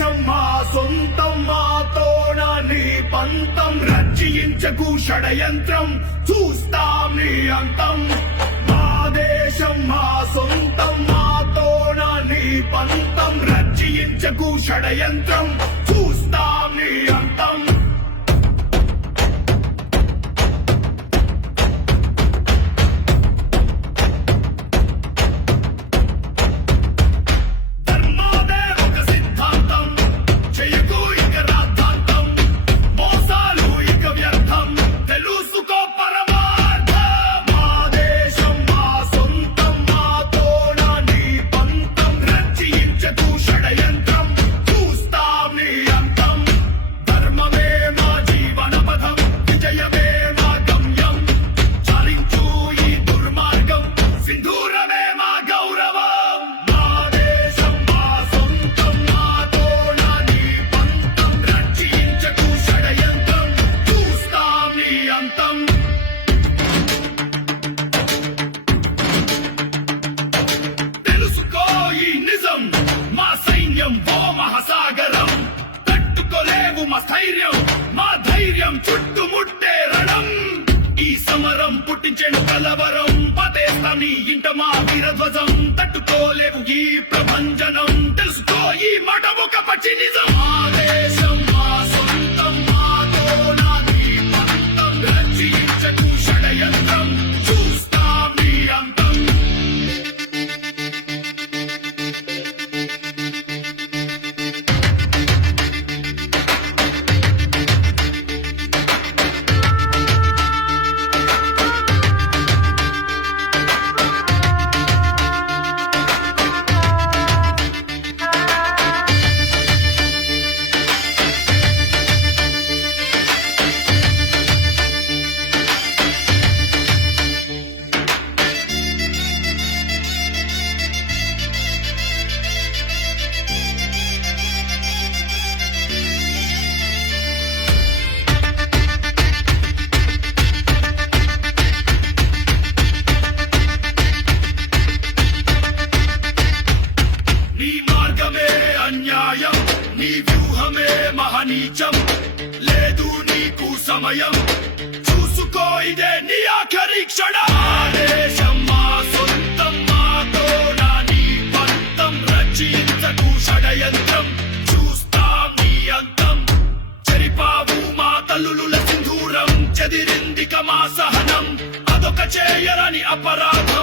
దేశం మా సొంతం మాతోన నీ పంతం రచించకు షడయంత్రం చూస్తాం నీ అంతం మా దేశం మా సొంతం మాతోన నీ పంతం రచించకు షడయంత్రం చూస్తాం నీ అంతం మా సైన్యం ఓ మహాసాగరం తట్టుకోలేవు మా స్థైర్యం మా ధైర్యం చుట్టుముట్టే రణం ఈ సమరం పుట్టించెను కలవరం పదేస్తా నీ ఇంట మా వీరధ్వజం తట్టుకోలేవు ఈ ప్రభంజనం తెలుసుకో ఈ మాట ఒక పచ్చి నిజం ఆదేశం మా సొంతం మాతో నాది పంతం రచించకు షడయంత్రం చూస్తాం నీ అంతం నీ వ్యూహమే మహనీచం లేదు నీకు సమయం చూసుకో ఇదే నీ ఆఖరి క్షణం ఆదేశం మా సొంతం మాతో నీ పంతం రచించకు షడయంత్రం చూస్తాం నీ అంతం చెరిపావు మా తల్లుల సింధూరం చెదిరిందిక మా సహనం అదొక చేయరని అపరాధం